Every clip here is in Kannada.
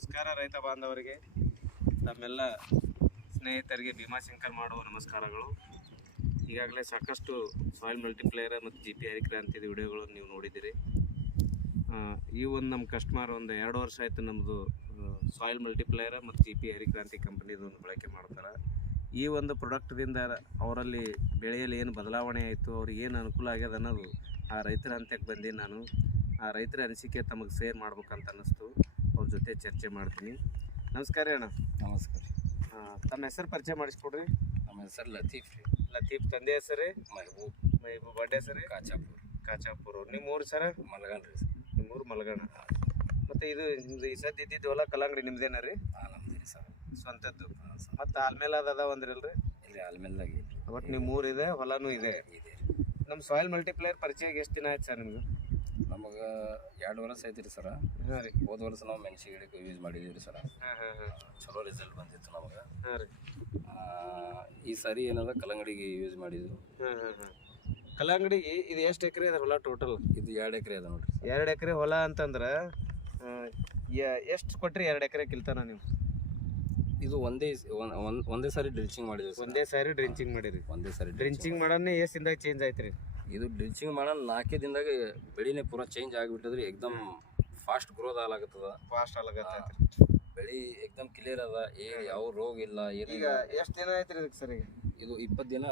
ನಮಸ್ಕಾರ ರೈತ ಬಾಂಧವರಿಗೆ. ತಮ್ಮೆಲ್ಲ ಸ್ನೇಹಿತರಿಗೆ ಭೀಮಾಶಂಕರ್ ಮಾಡುವ ನಮಸ್ಕಾರಗಳು. ಈಗಾಗಲೇ ಸಾಕಷ್ಟು ಸಾಯಿಲ್ ಮಲ್ಟಿಪ್ಲೇಯರ್ ಮತ್ತು ಜಿ ಪಿ ಹರಿಕ್ರಾಂತಿದ ವಿಡಿಯೋಗಳನ್ನು ನೀವು ನೋಡಿದ್ದೀರಿ. ಈ ಒಂದು ನಮ್ಮ ಕಸ್ಟಮರ್ ಒಂದು ಎರಡು ವರ್ಷ ಆಯಿತು ನಮ್ಮದು ಸಾಯಿಲ್ ಮಲ್ಟಿಪ್ಲೇಯರ್ ಮತ್ತು ಜಿ ಪಿ ಹರಿಕ್ರಾಂತಿ ಕಂಪ್ನಿದು ಒಂದು ಬಳಕೆ ಮಾಡ್ತಾರೆ. ಈ ಒಂದು ಪ್ರಾಡಕ್ಟ್ದಿಂದ ಅವರಲ್ಲಿ ಬೆಳೆಯಲ್ಲಿ ಏನು ಬದಲಾವಣೆ ಆಯಿತು, ಅವ್ರಿಗೆ ಏನು ಅನುಕೂಲ ಆಗ್ಯದ ಅನ್ನೋದು ಆ ರೈತರ ಅಂತ್ಯಕ್ಕೆ ಬಂದು ನಾನು. ಆ ರೈತರ ಅನಿಸಿಕೆ ತಮಗೆ ಶೇರ್ ಮಾಡ್ಬೇಕಂತ ಅನ್ನಿಸ್ತು. ಅವ್ರ ಜೊತೆ ಚರ್ಚೆ ಮಾಡ್ತೀನಿ. ನಮಸ್ಕಾರ ಅಣ್ಣ. ನಮಸ್ಕಾರ ತಮ್ಮ ಹೆಸರು ಪರಿಚಯ ಮಾಡಿಸ್ಕೊಡ್ರಿ. ನಮ್ಮ ಹೆಸರು ಲತೀಫ್ ರೀ. ಲತೀಫ್ ತಂದೆ ಹೆಸರು? ಮೆಹಬೂಬ್. ಮೆಹಬೂಬ್ ಅಡ್ಡೆ ಹೆಸರು? ಕಾಚಾಪುರ್. ಕಾಚಾಪುರ. ನಿಮ್ಮ ಊರು ಸರ? ಮಲಗನ್ ರೀ. ನಿಮ್ಮ ಊರು ಮಲಗಣ ಮತ್ತು ಇದು ನಿಮ್ದು ಈ ಸದ್ದು ಇದ್ದಿದ್ದು ಹೊಲ ಕಲ್ಲಂಗಡಿ ನಿಮ್ದೇನ ರೀ? ಹಾಂ ನಮ್ದು ರೀ ಸರ್. ಸ್ವಂತದ್ದು. ಸರ್. ಮತ್ತು ಆಲ್ಮೇಲೆ ಅದ ಅಂದ್ರಲ್ರಿ ಇಲ್ಲಿ ಆಲ್ಮೇಲ್ದಾಗ ಒಟ್ಟು ನಿಮ್ಮ ಊರು ಇದೆ ಹೊಲನೂ ಇದೆ. ಇದೆ ನಮ್ಮ ಸಾಯಿಲ್ ಮಲ್ಟಿಪ್ಲೇಯರ್ ಪರಿಚಯ ಎಷ್ಟು ದಿನ ಆಯ್ತು ಸರ್ ನಿಮ್ಗೆ ನಮಗೆ ಎರಡು ವರ್ಷ ಐತಿ ರೀ ಸರ. ಹಾಂ ರೀ. ಹೋದ ವರ್ಷ ನಾವು ಮೆಣಸಿ ಗಿಡಕ್ಕೆ ಯೂಸ್ ಮಾಡಿದೀವಿ ರೀ ಸರ. ಹಾಂ ಹಾಂ ಹಾಂ. ಚಲೋ ರಿಸಲ್ಟ್ ಬಂದಿತ್ತು ನಮಗೆ. ಹಾಂ ರೀ. ಈ ಸರಿ ಏನದ ಕಲ್ಲಂಗಡಿಗೆ ಯೂಸ್ ಮಾಡಿದ್ವಿ. ಹಾಂ ಹಾಂ ಹಾಂ. ಕಲ್ಲಂಗಡಿಗೆ ಇದು ಎಷ್ಟು ಎಕರೆ ಅದ ಹೊಲ ಟೋಟಲ್ ಇದು ಎರಡು ಎಕರೆ ಅದ ನೋಡ್ರಿ ಎರಡು ಎಕರೆ ಹೊಲ ಅಂತಂದ್ರೆ ಎಷ್ಟು ಕೊಟ್ಟರೆ ಎರಡು ಎಕರೆ ಕಿಲ್ತಾನ ನೀವು? ಇದು ಒಂದೇ ಒಂದ್- ಸಾರಿ ಡ್ರಿಂಚಿಂಗ್ ಮಾಡಿದ್ವಿ ಒಂದೇ ಸಾರಿ ಡ್ರಿಂಚಿಂಗ್ ಮಾಡಿರಿ. ಒಂದೇ ಸಾರಿ ಡ್ರಿಂಚಿಂಗ್ ಮಾಡೋಣ ಎಷ್ಟು ದಿನದಾಗ ಚೇಂಜ್ ಆಯ್ತು ರೀ ಇದು ಡ್ರಿಲ್ಚಿಂಗ್ ಮಾಡೋಣ ನಾಲ್ಕೇ ದಿನದಾಗ ಬೆಳಿನೇ ಪೂರಾ ಚೇಂಜ್ ಆಗಿಬಿಟ್ಟದ್ರಿ. ಎಕ್ದಮ್ ಫಾಸ್ಟ್ ಗ್ರೋತ್ ಆಗತ್ತದ ಫಾಸ್ಟ್ ಆಗತ್ತೆ ಬೆಳಿ ಎಕ್ದಮ್ ಕ್ಲಿಯರ್ ಅದ. ಏ ಯಾವ ರೋಗ ಇಲ್ಲ ಏನು ಈಗ ಎಷ್ಟು ದಿನ ಐತ್ರಿ ಇದಕ್ಕೆ ಸರ್ ಈಗ? ಇದು ಇಪ್ಪತ್ತು ದಿನ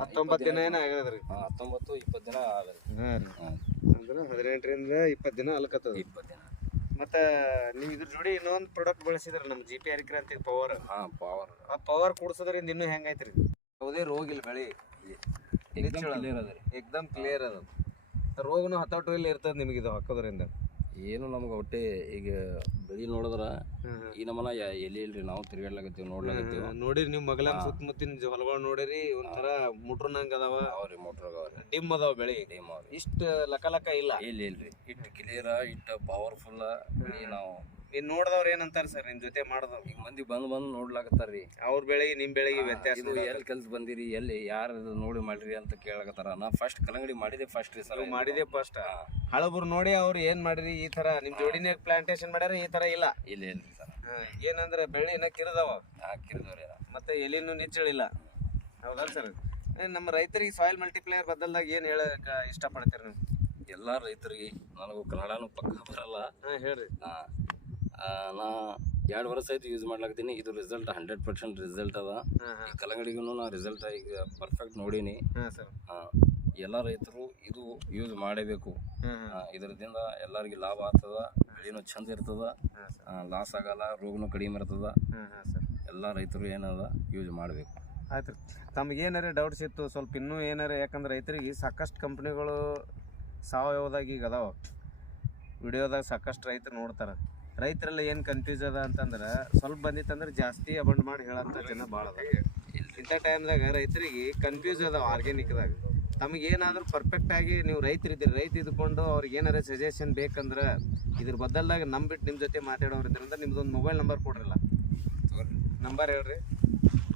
ಹತ್ತೊಂಬತ್ತು ದಿನ ಏನೋ ಆಗ್ಯದ್ರಿ ಹಾ, ಹತ್ತೊಂಬತ್ತು ಇಪ್ಪತ್ತು ದಿನ ಆಗದ್ರಿ. ಹಾಂ ಅಂದ್ರೆ ಹದಿನೆಂಟರಿಂದ ಇಪ್ಪತ್ತು ದಿನ ಅಲ್ಕತ್ತದ ಇಪ್ಪತ್ತು ದಿನ. ಮತ್ತೆ ನೀವು ಇದ್ರ ಜೋಡಿ ಇನ್ನೊಂದು ಪ್ರಾಡಕ್ಟ್ ಬಳಸಿದ್ರ ನಮ್ಮ ಜಿ ಪಿ ಹರಿಕ್ರಾಂತಿ ಪವರ್ ಹಾ ಪವರ್ ಆ ಪವರ್ ಕೊಡ್ಸೋದ್ರಿಂದ ಇನ್ನೂ ಹೆಂಗೈತ್ರಿ? ಯಾವುದೇ ರೋಗ ಇಲ್ಲ ಬೆಳಿ. ಎಕ್ದಮ್ ಕ್ಲಿಯರ್ ಅದ ರೀ. ಎಕ್ದಮ್ ಕ್ಲಿಯರ್ ಅದ ರೋಗನು ಹತೋಟಿಯಲ್ಲಿ ಇರ್ತದೆ ನಿಮಗೆ ಇದು ಹಾಕೋದ್ರಿಂದ. ಏನು ನಮ್ಗೆ ಒಟ್ಟೆ ಈಗ ಬೆಳಿ ನೋಡಿದ್ರ ಈ ನಮ್ಮನ ಯ- ಎಲ್ಲಿ ಇಲ್ರಿ ನಾವು ತಿರ್ಗಾಡ್ಲಾಗತ್ತೀವಿ ನೋಡ್ಲಾಗತ್ತೀವಿ ನೋಡಿರಿ ನಿಮ್ಮ ಮಗಲ ಸುತ್ತಮುತ್ತಿನ ಜ- ಹೊಲಗಳು ನೋಡಿರಿ ಒಂಥರ ಮುಟ್ರನಂಗ ಅದಾವ. ಅವ್ರಿ ಮುಟ್ರ ಅವ್ರಿ ಡಿಮ್ ಅದಾವ ಬೆಳಿ. ಡಿಮ್ ಅವ್ರಿ ಇಷ್ಟ ಲಕ ಲಕ ಇಲ್ಲ ಇಲ್ಲಿ ಇಲ್ರಿ ಇಟ್ ಕ್ಲಿಯರ ಇಟ್ ಪವರ್ಫುಲ್ ಬೆಳಿ ನಾವು ಇನ್ ನೋಡ್ದವ್ರ ಏನಂತಾರ ಸರ್ ನಿಮ್ ಜೊತೆ ಮಾಡಿದವ್ರು ಈಗ ಮಂದಿ ಬಂದು ಬಂದು ನೋಡ್ಲಾಕತ್ತಾರ್ರಿ. ಅವ್ರ ಬೆಳೆಗೆ ನಿಮ್ ಬೆಳೆಗೆ ವ್ಯತ್ಯಾಸ ಇದು ಎಲ್ಲಿ ಕೆಲ್ಸ ಬಂದಿರಿ ಎಲ್ಲಿ ಯಾರು ನೋಡಿ ಮಾಡ್ರಿ ಅಂತ ಕೇಳಕತ್ತಾರ. ನಾ ಫಸ್ಟ್ ಕಲಂಗಡಿ ಮಾಡಿದೆ ಫಸ್ಟ್ ರೀ ಸರ್. ನೀವು ಮಾಡಿದೆ ಫಸ್ಟ್ ಹಳಬ್ರು ನೋಡಿ ಅವ್ರು ಏನ್ ಮಾಡ್ರಿ ಈ ತರ ನಿಮ್ ಜೋಡಿನೇ ಪ್ಲಾಂಟೇಶನ್ ಮಾಡ್ಯಾರ ಈ ತರ ಇಲ್ಲ? ಇಲ್ಲ ಇಲ್ರಿ ಸರ್. ಹಾ, ಏನಂದ್ರೆ ಬೆಳೆ ಇನ್ನ ಕಿರಿದವ. ಹಾಕಿರ್ದವ್ರಿ ಮತ್ತೆ ಎಲಿನೂ ನಿಚ್ಚಳಿಲ್ಲ. ಹೌದಲ್ಲ ಸರ್? ನಮ್ಮ ರೈತರಿಗೆ ಸಾಯಿಲ್ ಮಲ್ಟಿಪ್ಲೇಯರ್ ಬದಲ್ದಾಗ ಏನ್ ಹೇಳಕ್ ಇಷ್ಟಪಡ್ತೀರಿ ನೀವು? ಎಲ್ಲ ರೈತರಿಗೆ ನನಗೂ ಕನ್ನಡನೂ ಪಕ್ಕ ಬರಲ್ಲ. ಹಾ ಹೇಳ್ರಿ. ನಾ ಎರಡು ವರ್ಷ ಆಯ್ತು ಯೂಸ್ ಮಾಡ್ಲಾಕತ್ತೀನಿ. ಇದು ರಿಸಲ್ಟ್ ಹಂಡ್ರೆಡ್ ಪರ್ಸೆಂಟ್ ರಿಸಲ್ಟ್ ಅದ. ಕಲಂಗಡಿಗೂ ನಾ ರಿಸಲ್ಟ್ ಈಗ ಪರ್ಫೆಕ್ಟ್ ನೋಡೀನಿ. ಹಾ ಸರ್. ಆ, ಎಲ್ಲ ರೈತರು ಇದು ಯೂಸ್ ಮಾಡಬೇಕು. ಇದರದಿಂದ ಎಲ್ಲರಿಗೆ ಲಾಭ ಆಗ್ತದ ಬೆಳೆನೂ ಚಂದ ಇರ್ತದ ಲಾಸ್ ಆಗಲ್ಲ ರೋಗನು ಕಡಿಮೆ ಇರ್ತದ. ಹಾ ಹಾ ಸರ್. ಎಲ್ಲ ರೈತರು ಏನದ ಯೂಸ್ ಮಾಡಬೇಕು. ಆಯ್ತು. ತಮ್ಗೆ ಏನಾರ ಡೌಟ್ಸ್ ಇತ್ತು ಸ್ವಲ್ಪ ಇನ್ನೂ ಏನಾರ ಯಾಕಂದ್ರೆ ರೈತರಿಗೆ ಸಾಕಷ್ಟು ಕಂಪ್ನಿಗಳು ಸಾವಯವದಾಗ ಈಗ ಅದಾವ. ವಿಡಿಯೋದಾಗ ಸಾಕಷ್ಟು ರೈತರು ನೋಡ್ತಾರೆ. ರೈತರೆಲ್ಲ ಏನು ಕನ್ಫ್ಯೂಸ್ ಅದ ಅಂತಂದ್ರೆ ಸ್ವಲ್ಪ ಬಂದಿತ್ತಂದ್ರೆ ಜಾಸ್ತಿ ಅಬಂಡ್ ಮಾಡಿ ಹೇಳಂತ ಜನ ಭಾಳ ಅದ ಇಂಥ ಟೈಮ್ದಾಗ ರೈತರಿಗೆ ಕನ್ಫ್ಯೂಸ್ ಅದಾವ ಆರ್ಗ್ಯಾನಿಕ್ದಾಗ ತಮಗೆ ಏನಾದರೂ ಪರ್ಫೆಕ್ಟಾಗಿ ನೀವು ರೈತರಿದ್ದೀರಿ ರೈತ ಇದ್ಕೊಂಡು ಅವ್ರಿಗೆ ಏನಾರ ಸಜೆಷನ್ ಬೇಕಂದ್ರೆ ಇದ್ರ ಬದಲಾಗ ನಮ್ಮ ಬಿಟ್ಟು ನಿಮ್ಮ ಜೊತೆ ಮಾತಾಡೋರು ಇದ್ರಿಂದ ನಿಮ್ದೊಂದು ಮೊಬೈಲ್ ನಂಬರ್ ಕೊಡ್ರಲ್ಲ. ನಂಬರ್ ಹೇಳ್ರಿ.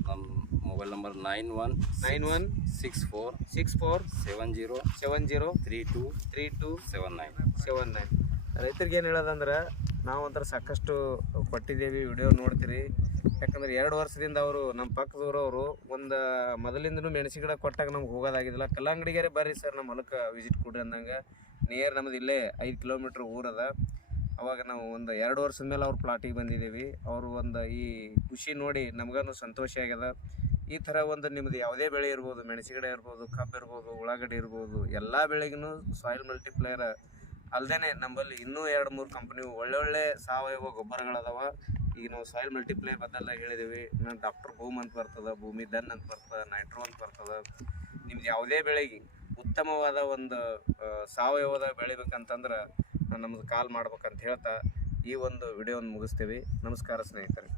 ನಮ್ಮ mobile number nine one nine one six four six four seven zero seven zero three two three two seven nine seven nine ರೈತರಿಗೆ ಏನು ಹೇಳೋದಂದ್ರೆ ನಾವು ಒಂಥರ ಸಾಕಷ್ಟು ಕೊಟ್ಟಿದ್ದೇವೆ ವಿಡಿಯೋ ನೋಡ್ತೀರಿ. ಯಾಕಂದ್ರೆ ಎರಡು ವರ್ಷದಿಂದ ಅವರು ನಮ್ಮ ಪಕ್ಕದೂರವರು ಒಂದು ಮೊದಲಿಂದನೂ ಮೆಣಸಿ ಗಿಡ ಕೊಟ್ಟಾಗ ನಮ್ಗೆ ಹೋಗೋದಾಗಿದ್ದಿಲ್ಲ. ಕಲ್ಲಂಗಡಿಗೆರೆ ಬರ್ರಿ ಸರ್ ನಮ್ಮ ಹೊಲಕ್ಕೆ ವಿಸಿಟ್ ಕೊಡ್ರಿ ಅಂದಂಗೆ. ನಿಯರ್ ನಮ್ಮದು ಇಲ್ಲೇ ಐದು ಕಿಲೋಮೀಟ್ರ್ ಊರದ ಅವಾಗ ನಾವು ಒಂದು ಎರಡು ವರ್ಷದ ಮೇಲೆ ಅವ್ರ ಪ್ಲಾಟಿಗೆ ಬಂದಿದ್ದೀವಿ ಅವರು ಒಂದು ಈ ಖುಷಿ ನೋಡಿ ನಮಗೂ ಸಂತೋಷ ಆಗ್ಯದ. ಈ ಥರ ಒಂದು ನಿಮ್ಮದು ಯಾವುದೇ ಬೆಳೆ ಇರ್ಬೋದು ಮೆಣಸಿಗಡೆ ಗಿಡ ಇರ್ಬೋದು, ಕಬ್ಬು ಇರ್ಬೋದು, ಉಳ್ಳಾಗಡ್ಡೆ ಇರ್ಬೋದು, ಎಲ್ಲ ಬೆಳೆಗೂ ಸಾಯಿಲ್ ಮಲ್ಟಿಪ್ಲೇಯರ್ ಅಲ್ದೇನೆ ನಮ್ಮಲ್ಲಿ ಇನ್ನೂ ಎರಡು ಮೂರು ಕಂಪ್ನಿ ಒಳ್ಳೊಳ್ಳೆ ಸಾವಯವ ಗೊಬ್ಬರಗಳದಾವ. ಈಗ ನಾವು ಸಾಯಿಲ್ ಮಲ್ಟಿಪ್ಲೈ ಬದಲ ಹೇಳಿದ್ದೀವಿ ನಾನು ಡಾಕ್ಟರ್ ಭೂಮ್ ಅಂತ ಬರ್ತದೆ, ಭೂಮಿ ದನ್ ಅಂತ ಬರ್ತದೆ ನೈಟ್ರೋ ಅಂತ ಬರ್ತದೆ. ನಿಮ್ದು ಯಾವುದೇ ಬೆಳೆಗೆ ಉತ್ತಮವಾದ ಒಂದು ಸಾವಯವದ ಬೆಳಿಬೇಕಂತಂದ್ರೆ ನಮ್ದು ಕಾಲ್ ಮಾಡ್ಬೇಕಂತ ಹೇಳ್ತಾ ಈ ಒಂದು ವಿಡಿಯೋವನ್ನು ಮುಗಿಸ್ತೀವಿ. ನಮಸ್ಕಾರ ಸ್ನೇಹಿತರೆ.